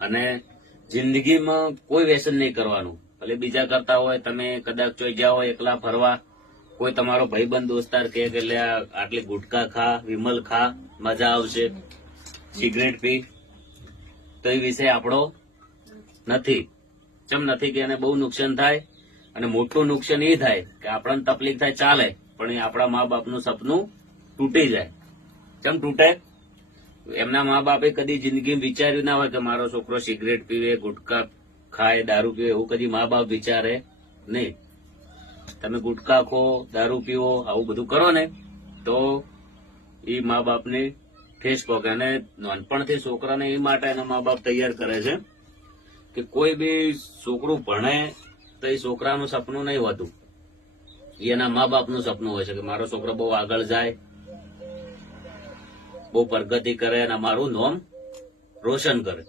અને જિંદગીમાં કોઈ વ્યસન નહીં કરવાનું. ભલે બીજા કરતા હોય, તમે કદાચ ચોઈ ગયા હોય એકલા ફરવા, કોઈ તમારો ભાઈબંધ દોસ્તાર કહે કે લે આટલી ગુટકા ખા, વિમલ ખા, મજા આવશે, સિગરેટ પી, તો એ વિષય આપણો નથી. ચમ નથી કે એને બહુ નુકસાન થાય, અને મોટું નુકસાન એ થાય કે આપણને તકલીફ થાય ચાલે, પણ એ આપણા મા બાપનું સપનું તૂટી જાય. ચમ તૂટે? એમના મા બાપે કદી જિંદગીમાં વિચાર્યું ના હોય કે મારો છોકરો સિગરેટ પીવે, ગુટકા ખાય, દારૂ પીવે, એવું કદી મા બાપ વિચારે નહીં. તમે ગુટકા ખો, દારૂ પીવો, આવું બધું કરો ને તો એ મા બાપને ઠેસ પહોંચે. અને નાનપણથી છોકરાને એ માટે એના મા બાપ તૈયાર કરે છે કે કોઈ બી છોકરું ભણે તો એ છોકરાનું સપનું નહીં હોતું, એના મા બાપનું સપનું હોય છે કે મારો છોકરો બહુ આગળ જાય, બહુ પ્રગતિ કરે અને મારું નામ રોશન કરે.